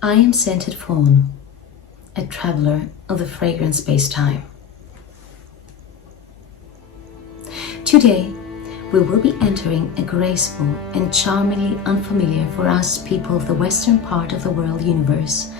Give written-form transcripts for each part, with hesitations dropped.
I am Scented Fawn, a traveler of the fragrance space-time. Today, we will be entering a graceful and charmingly unfamiliar for us people of the western part of the world universe,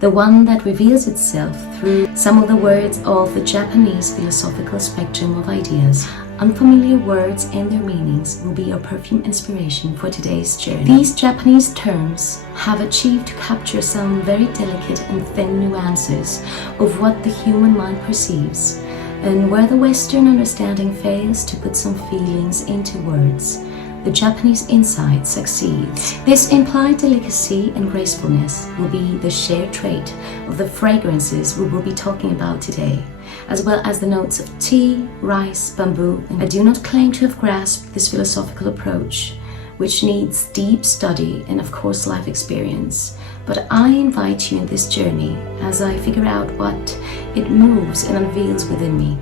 the one that reveals itself through some of the words of the Japanese philosophical spectrum of ideas. Unfamiliar words and their meanings will be our perfume inspiration for today's journey. These Japanese terms have achieved to capture some very delicate and thin nuances of what the human mind perceives, and where the Western understanding fails to put some feelings into words, the Japanese insight succeeds. This implied delicacy and gracefulness will be the shared trait of the fragrances we will be talking about today, as well as the notes of tea, rice, bamboo. I do not claim to have grasped this philosophical approach, which needs deep study and of course life experience, but I invite you in this journey as I figure out what it moves and unveils within me,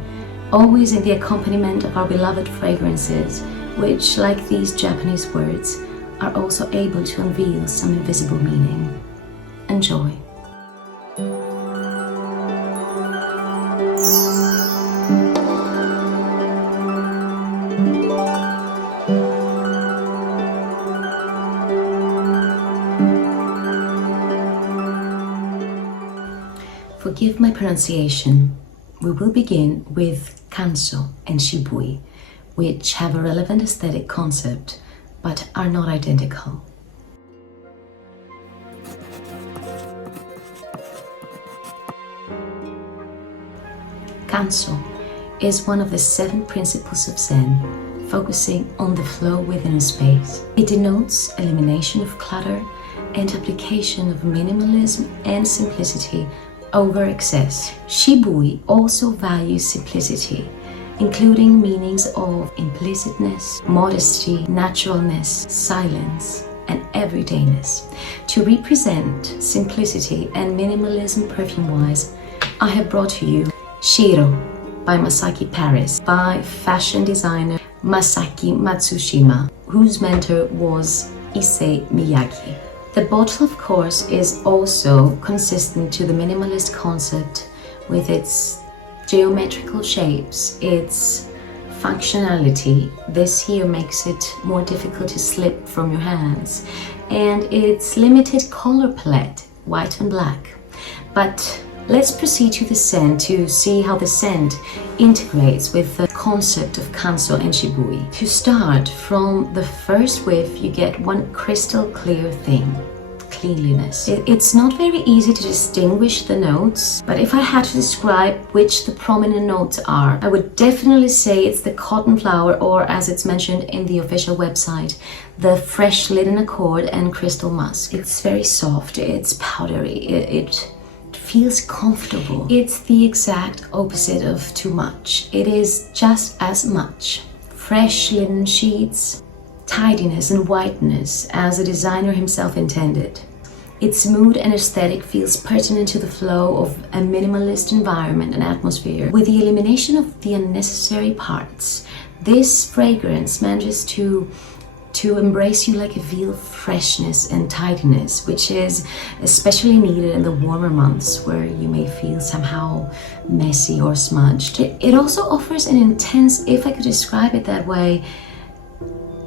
always in the accompaniment of our beloved fragrances, which, like these Japanese words, are also able to unveil some invisible meaning. Enjoy. Forgive my pronunciation. We will begin with Kanso and Shibui, which have a relevant aesthetic concept, but are not identical. Kanso is one of the 7 principles of Zen, focusing on the flow within a space. It denotes elimination of clutter and application of minimalism and simplicity over excess. Shibui also values simplicity, including meanings of implicitness, modesty, naturalness, silence, and everydayness. To represent simplicity and minimalism perfume-wise, I have brought to you Shiro by Masaki Paris by fashion designer Masaki Matsushima, whose mentor was Issei Miyake. The bottle, of course, is also consistent to the minimalist concept with its geometrical shapes, its functionality. This here makes it more difficult to slip from your hands, and its limited color palette, white and black. But let's proceed to the scent to see how the scent integrates with the concept of Kanso and Shibui. To start, from the first whiff, you get one crystal clear thing: cleanliness. It's not very easy to distinguish the notes, but if I had to describe which the prominent notes are, I would definitely say it's the cotton flower, or as it's mentioned in the official website, the fresh linen accord and crystal musk. It's very soft, it's powdery, it feels comfortable. It's the exact opposite of too much. It is just as much. Fresh linen sheets, tidiness and whiteness as the designer himself intended. Its mood and aesthetic feels pertinent to the flow of a minimalist environment and atmosphere. With the elimination of the unnecessary parts, this fragrance manages to embrace you like a veil of freshness and tidiness, which is especially needed in the warmer months where you may feel somehow messy or smudged. It also offers an intense, if I could describe it that way,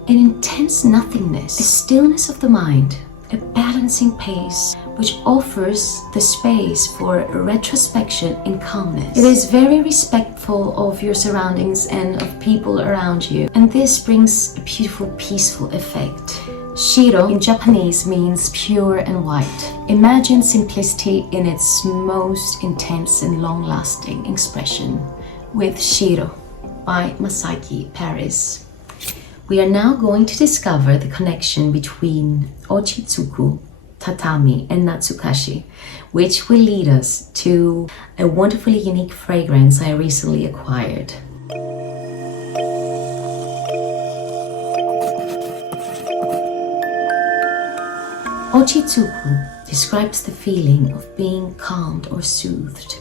an intense nothingness, a stillness of the mind, a balancing pace which offers the space for retrospection and calmness. It is very respectful of your surroundings and of people around you, and this brings a beautiful, peaceful effect. Shiro in Japanese means pure and white. Imagine simplicity in its most intense and long-lasting expression with Shiro by Masaki Paris. We are now going to discover the connection between Ochitsuku, Tatami, and Natsukashi, which will lead us to a wonderfully unique fragrance I recently acquired. Ochitsuku describes the feeling of being calmed or soothed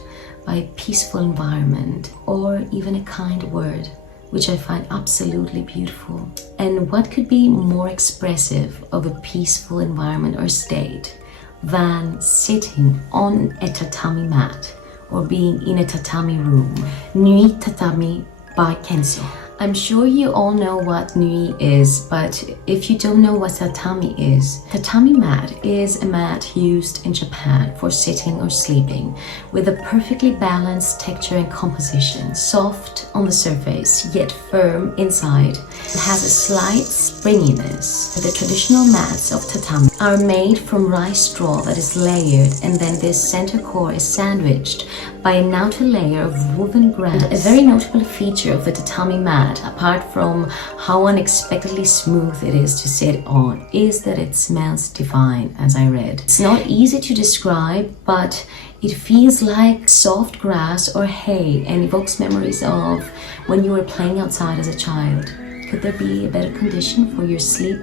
by a peaceful environment or even a kind word, which I find absolutely beautiful. And what could be more expressive of a peaceful environment or state than sitting on a tatami mat or being in a tatami room. Nuit Tatami by Kenzo. I'm sure you all know what Nuit is, but if you don't know what tatami mat is a mat used in Japan for sitting or sleeping with a perfectly balanced texture and composition, soft on the surface yet firm inside. It has a slight springiness. The traditional mats of tatami are made from rice straw that is layered, and then this center core is sandwiched by an outer layer of woven grass. A very notable feature of the tatami mat, apart from how unexpectedly smooth it is to sit on, is that it smells divine, as I read. It's not easy to describe, but it feels like soft grass or hay and evokes memories of when you were playing outside as a child. Could there be a better condition for your sleep?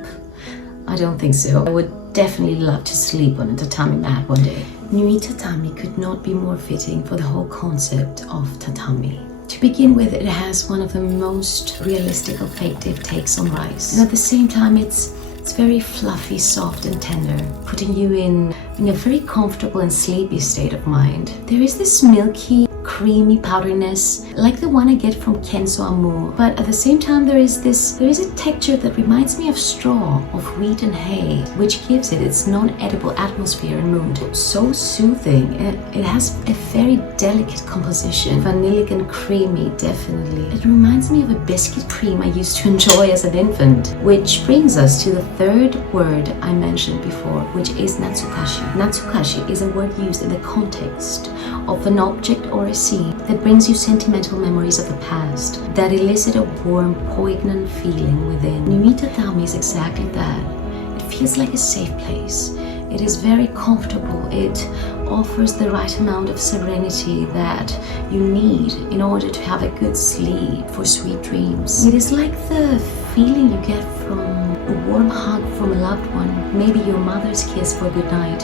I don't think so. I would definitely love to sleep on a tatami mat one day. Nuit Tatami could not be more fitting for the whole concept of tatami. To begin with, it has one of the most realistic olfactive takes on rice. And at the same time, it's very fluffy, soft and tender, putting you in a very comfortable and sleepy state of mind. There is this milky, creamy powderiness, like the one I get from Kenzo Amour, but at the same time there is a texture that reminds me of straw, of wheat and hay, which gives it its non-edible atmosphere and mood. So soothing. It has a very delicate composition, vanillic and creamy, definitely. It reminds me of a biscuit cream I used to enjoy as an infant, which brings us to the third word I mentioned before, which is Natsukashi. Natsukashi is a word used in the context of an object or a scene that brings you sentimental memories of the past, that elicit a warm, poignant feeling within. Nuit Tatami is exactly that. It feels like a safe place. It is very comfortable. It offers the right amount of serenity that you need in order to have a good sleep for sweet dreams. It is like the feeling you get from a warm hug from a loved one, maybe your mother's kiss for a good night.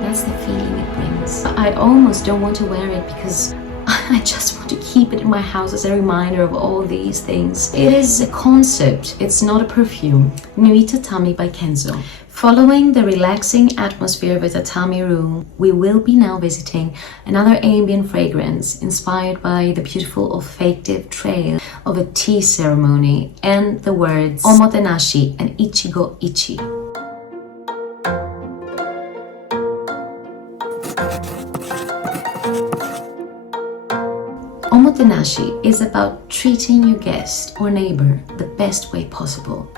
That's the feeling it brings. I almost don't want to wear it because I just want to keep it in my house as a reminder of all these things. It is a concept, it's not a perfume. Nuit Tatami by Kenzo. Following the relaxing atmosphere of a tatami room, we will be now visiting another ambient fragrance inspired by the beautiful olfactive trail of a tea ceremony and the words Omotenashi and Ichi-go Ichi-e. Omotenashi is about treating your guest or neighbor the best way possible,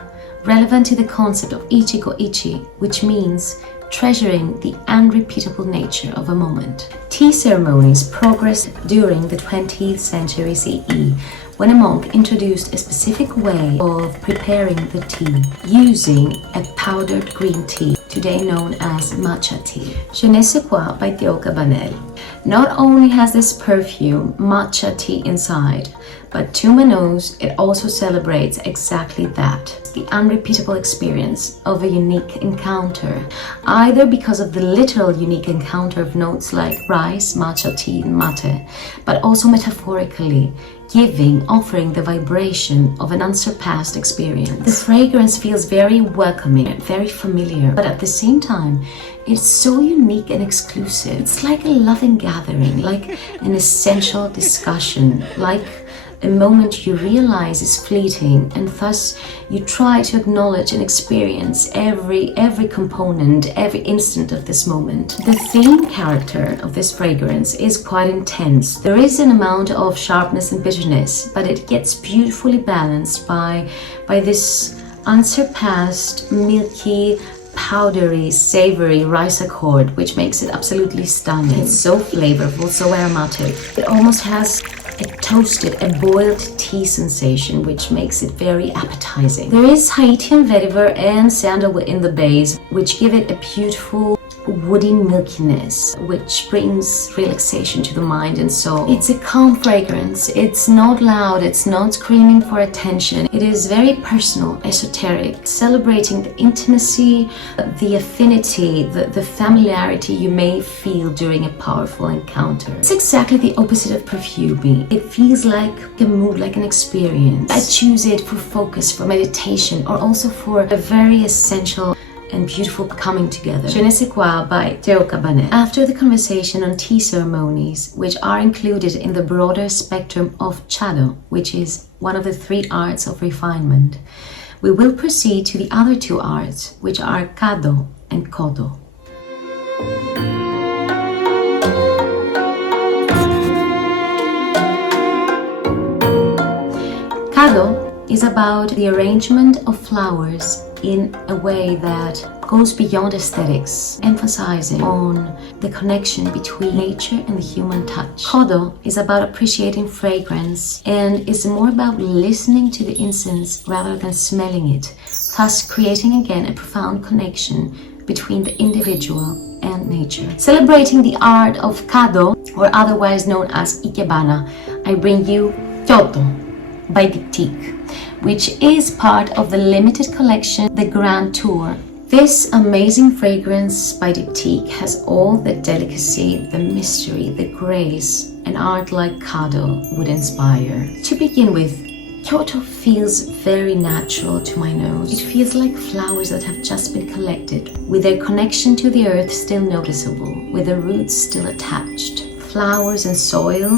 relevant to the concept of Ichi-go Ichi, which means treasuring the unrepeatable nature of a moment. Tea ceremonies progressed during the 20th century CE, when a monk introduced a specific way of preparing the tea, using a powdered green tea, today known as matcha tea. Je ne sais quoi by Teo Cabanel. Not only has this perfume matcha tea inside, but to my nose, it also celebrates exactly that. The unrepeatable experience of a unique encounter, either because of the literal unique encounter of notes like rice, matcha tea, and mate, but also metaphorically, offering the vibration of an unsurpassed experience. The fragrance feels very welcoming, very familiar, but at the same time, it's so unique and exclusive. It's like a loving gathering, like an essential discussion, like a moment you realize is fleeting, and thus you try to acknowledge and experience every component, every instant of this moment. The theme character of this fragrance is quite intense. There is an amount of sharpness and bitterness, but it gets beautifully balanced by this unsurpassed, milky, powdery, savory rice accord, which makes it absolutely stunning. It's so flavorful, so aromatic. It almost has a boiled tea sensation, which makes it very appetizing. There is Haitian vetiver and sandalwood in the base, which give it a beautiful woody milkiness, which brings relaxation to the mind and soul. It's a calm fragrance. It's not loud. It's not screaming for attention. It is very personal, esoteric, celebrating the intimacy, the affinity, the familiarity you may feel during a powerful encounter. It's exactly the opposite of perfumey. It feels like a mood, like an experience. I choose it for focus, for meditation, or also for a very essential and beautiful coming together. Je ne sais quoi by Teo Cabanel. After the conversation on tea ceremonies, which are included in the broader spectrum of Kado, which is one of the 3 arts of refinement, we will proceed to the other 2 arts, which are Kado and Kodo. Kado is about the arrangement of flowers in a way that goes beyond aesthetics, emphasizing on the connection between nature and the human touch. Kodo is about appreciating fragrance and is more about listening to the incense rather than smelling it, thus creating again a profound connection between the individual and nature. Celebrating the art of Kado, or otherwise known as Ikebana, I bring you Kyoto by Diptyque, which is part of the limited collection The Grand Tour. This amazing fragrance by Diptyque has all the delicacy, the mystery, the grace an art like Kado would inspire. To begin with, Kyoto feels very natural to my nose. It feels like flowers that have just been collected, with their connection to the earth still noticeable, with the roots still attached. Flowers and soil,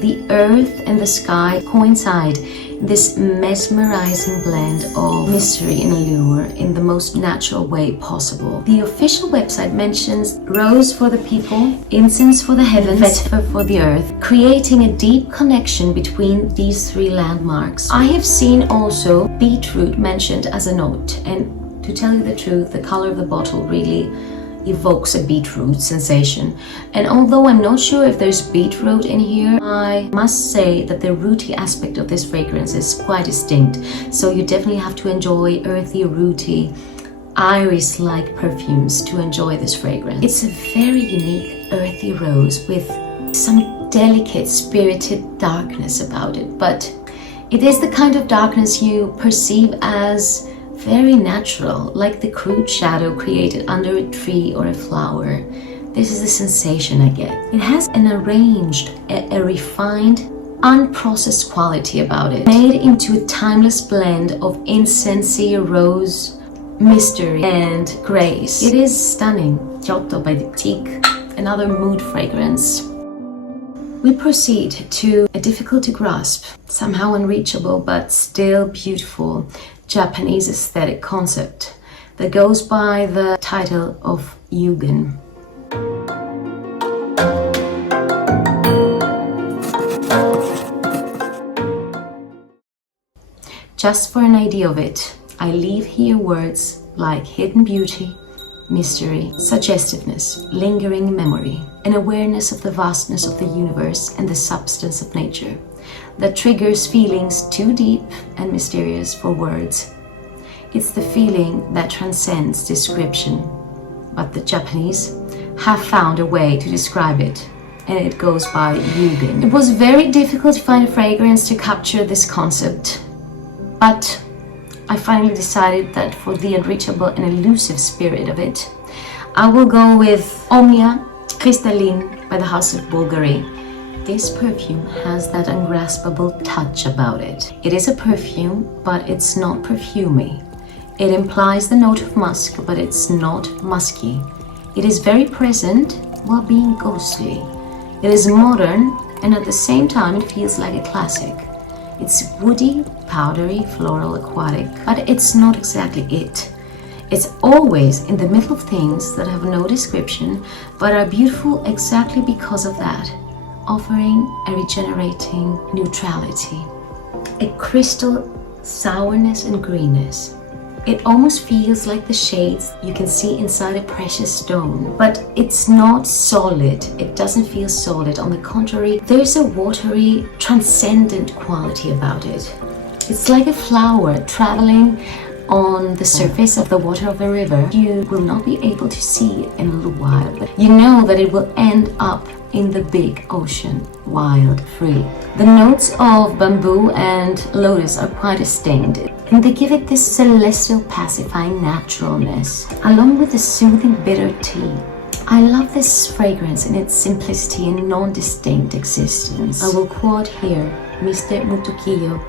the earth and the sky coincide in this mesmerizing blend of mystery and allure in the most natural way possible. The official website mentions rose for the people, incense for the heavens, vetiver for the earth, creating a deep connection between these 3 landmarks. I have seen also beetroot mentioned as a note, and to tell you the truth, the color of the bottle really evokes a beetroot sensation. And although I'm not sure if there's beetroot in here, I must say that the rooty aspect of this fragrance is quite distinct. So you definitely have to enjoy earthy, rooty, iris-like perfumes to enjoy this fragrance. It's a very unique earthy rose with some delicate, spirited darkness about it, but it is the kind of darkness you perceive as very natural, like the crude shadow created under a tree or a flower. This is the sensation I get. It has an arranged, a refined, unprocessed quality about it, made into a timeless blend of incensey, rose, mystery, and grace. It is stunning. Kyoto by Diptyque, another mood fragrance. We proceed to a difficult to grasp, somehow unreachable, but still beautiful Japanese aesthetic concept that goes by the title of Yugen. Just for an idea of it, I leave here words like hidden beauty, mystery, suggestiveness, lingering memory, an awareness of the vastness of the universe and the substance of nature that triggers feelings too deep and mysterious for words. It's the feeling that transcends description, but the Japanese have found a way to describe it, and it goes by Yugen. It was very difficult to find a fragrance to capture this concept, but I finally decided that for the unreachable and elusive spirit of it, I will go with Omnia, Crystalline by the house of Bvlgari. This perfume has that ungraspable touch about it. It is a perfume, but it's not perfumey. It implies the note of musk, but it's not musky. It is very present while being ghostly. It is modern, and at the same time it feels like a classic. It's woody, powdery, floral, aquatic, but it's not exactly it. It's always in the middle of things that have no description, but are beautiful exactly because of that, offering a regenerating neutrality, a crystal sourness and greenness. It almost feels like the shades you can see inside a precious stone, but it's not solid. It doesn't feel solid. On the contrary, there's a watery, transcendent quality about it. It's like a flower traveling on the surface of the water of a river. You will not be able to see it in a little while, but you know that it will end up in the big ocean, wild, free. The notes of bamboo and lotus are quite distinct, and they give it this celestial pacifying naturalness, along with the soothing bitter tea. I love this fragrance in its simplicity and non-distinct existence. I will quote here Mr. Ukiyo,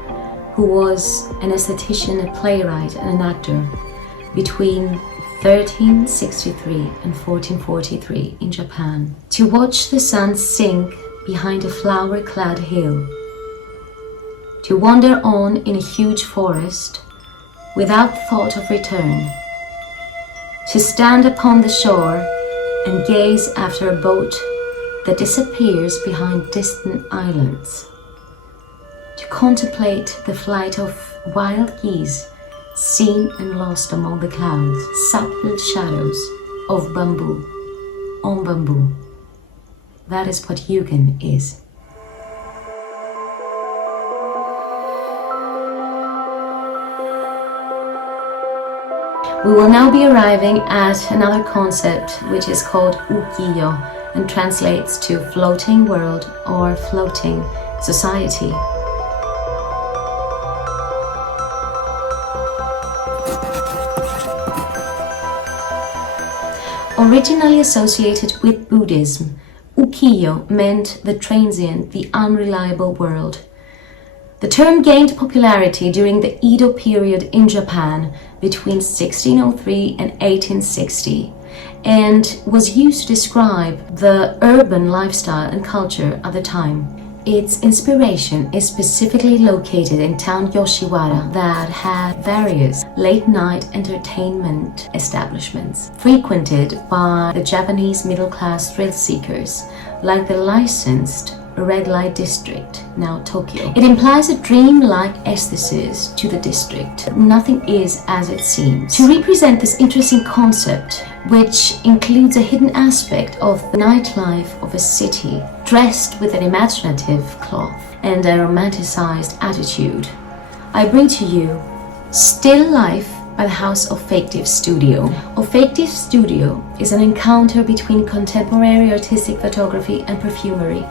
who was an aesthetician, a playwright, and an actor between 1363 and 1443 in Japan, to watch the sun sink behind a flower-clad hill, to wander on in a huge forest without thought of return, to stand upon the shore and gaze after a boat that disappears behind distant islands, to contemplate the flight of wild geese seen and lost among the clouds, subtle shadows of bamboo on bamboo. That is what Yugen is. We will now be arriving at another concept which is called Ukiyo and translates to floating world or floating society. Originally associated with Buddhism, Ukiyo meant the transient, the unreliable world. The term gained popularity during the Edo period in Japan between 1603 and 1860 and was used to describe the urban lifestyle and culture at the time. Its inspiration is specifically located in town Yoshiwara that had various late-night entertainment establishments frequented by the Japanese middle-class thrill-seekers like the licensed red light district, now Tokyo. It implies a dream-like aesthesis to the district. Nothing is as it seems. To represent this interesting concept, which includes a hidden aspect of the nightlife of a city, dressed with an imaginative cloth and a romanticized attitude, I bring to you Still Life by the House Olfactive Studio. Olfactive Studio is an encounter between contemporary artistic photography and perfumery.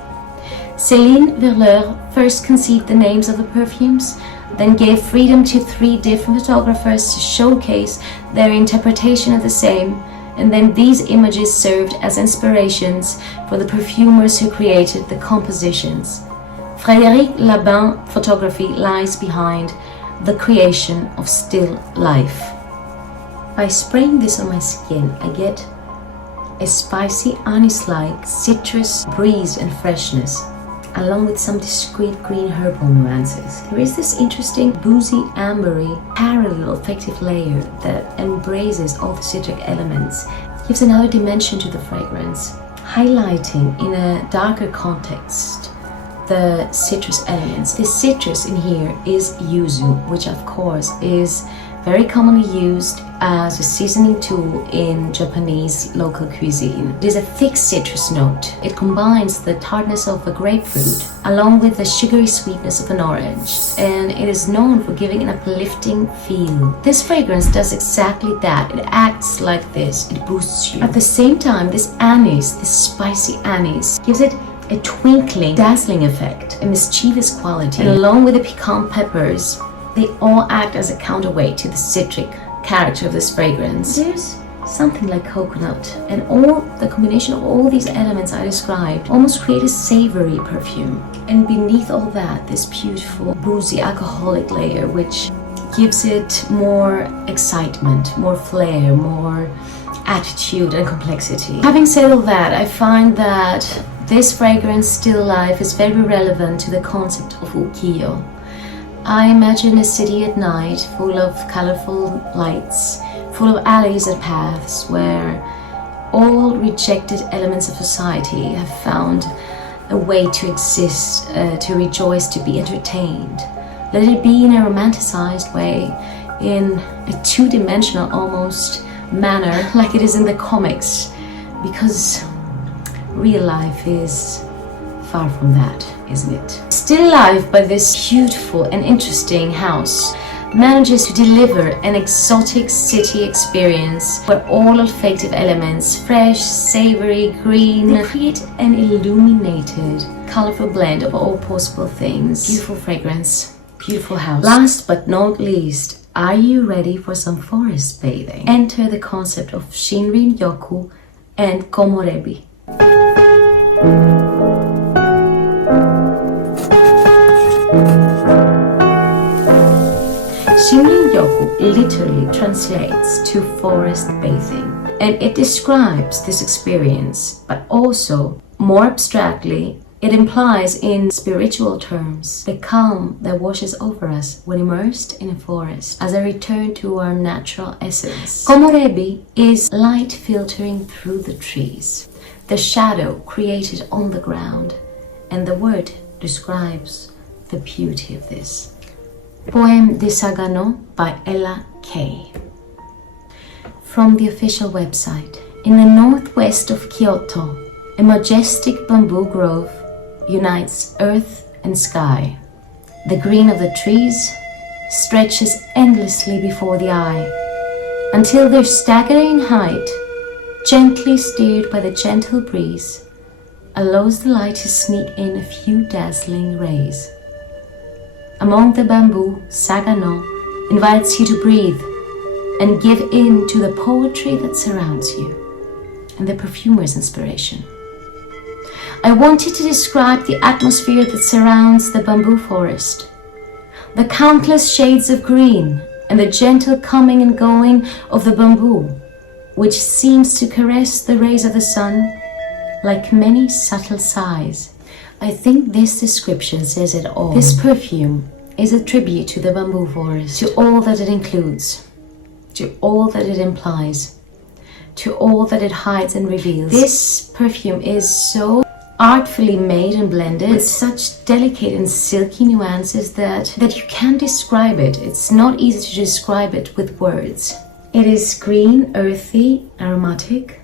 Céline Verleur first conceived the names of the perfumes, then gave freedom to 3 different photographers to showcase their interpretation of the same, and then these images served as inspirations for the perfumers who created the compositions. Frédéric Labin photography lies behind the creation of Still Life. By spraying this on my skin, I get a spicy, anise-like citrus breeze and freshness, along with some discreet green herbal nuances. There is this interesting boozy, ambery, parallel olfactive layer that embraces all the citric elements, gives another dimension to the fragrance, highlighting in a darker context the citrus elements. The citrus in here is yuzu, which of course is very commonly used as a seasoning tool in Japanese local cuisine. It is a thick citrus note. It combines the tartness of a grapefruit along with the sugary sweetness of an orange, and it is known for giving an uplifting feel. This fragrance does exactly that. It acts like this. It boosts you. At the same time, this anise, this spicy anise, gives it a twinkling, dazzling effect, a mischievous quality, and along with the piquant peppers, they all act as a counterweight to the citric character of this fragrance. There's something like coconut, and all the combination of all these elements I described almost create a savory perfume. And beneath all that, this beautiful, boozy, alcoholic layer, which gives it more excitement, more flair, more attitude and complexity. Having said all that, I find that this fragrance, Still Life, is very relevant to the concept of Ukiyo. I imagine a city at night full of colorful lights, full of alleys and paths where all rejected elements of society have found a way to exist, to rejoice, to be entertained. Let it be in a romanticized way, in a two-dimensional almost manner, like it is in the comics, because real life is far from that, isn't it? Still Life by this beautiful and interesting house manages to deliver an exotic city experience where all olfactive elements, fresh, savory, green, they create an illuminated, colorful blend of all possible things. Beautiful fragrance, beautiful house. Last but not least, are you ready for some forest bathing? Enter the concept of shinrin-yoku and komorebi. Shinrin-yoku literally translates to forest bathing, and it describes this experience, but also, more abstractly, it implies in spiritual terms the calm that washes over us when immersed in a forest as a return to our natural essence. Komorebi is light filtering through the trees, the shadow created on the ground, and the word describes the beauty of this. Poeme de Sagano by Ella K. From the official website. In the northwest of Kyoto, a majestic bamboo grove unites earth and sky. The green of the trees stretches endlessly before the eye, until their staggering height, gently steered by the gentle breeze, allows the light to sneak in a few dazzling rays. Among the bamboo, Sagano invites you to breathe and give in to the poetry that surrounds you and the perfumer's inspiration. I wanted to describe the atmosphere that surrounds the bamboo forest, the countless shades of green and the gentle coming and going of the bamboo, which seems to caress the rays of the sun like many subtle sighs. I think this description says it all. This perfume is a tribute to the bamboo forest, to all that it includes, to all that it implies, to all that it hides and reveals. This perfume is so artfully made and blended with such delicate and silky nuances that you can't describe it. It's not easy to describe it with words. It is green, earthy, aromatic,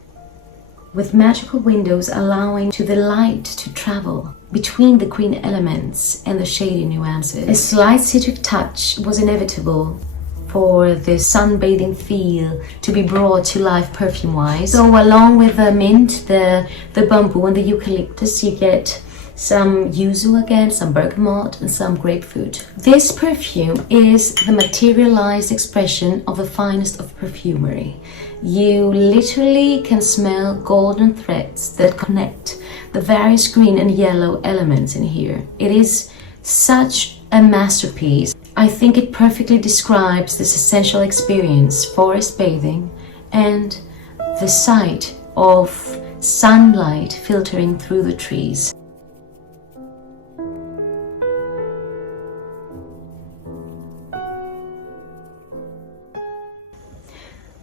with magical windows allowing to the light to travel between the green elements and the shady nuances. A slight citric touch was inevitable for the sunbathing feel to be brought to life perfume-wise. So along with the mint, the bamboo and the eucalyptus, you get some yuzu again, some bergamot and some grapefruit. This perfume is the materialized expression of the finest of perfumery. You literally can smell golden threads that connect the various green and yellow elements in here. It is such a masterpiece. I think it perfectly describes this essential experience, forest bathing, and the sight of sunlight filtering through the trees.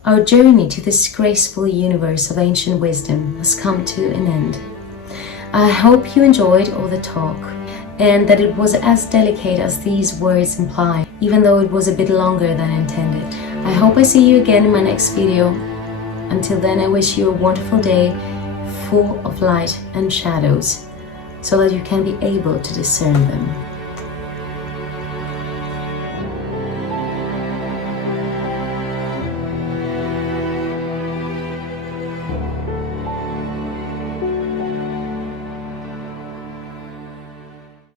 Our journey to this graceful universe of ancient wisdom has come to an end. I hope you enjoyed all the talk, and that it was as delicate as these words imply, even though it was a bit longer than intended. I hope I see you again in my next video. Until then, I wish you a wonderful day full of light and shadows, so that you can be able to discern them.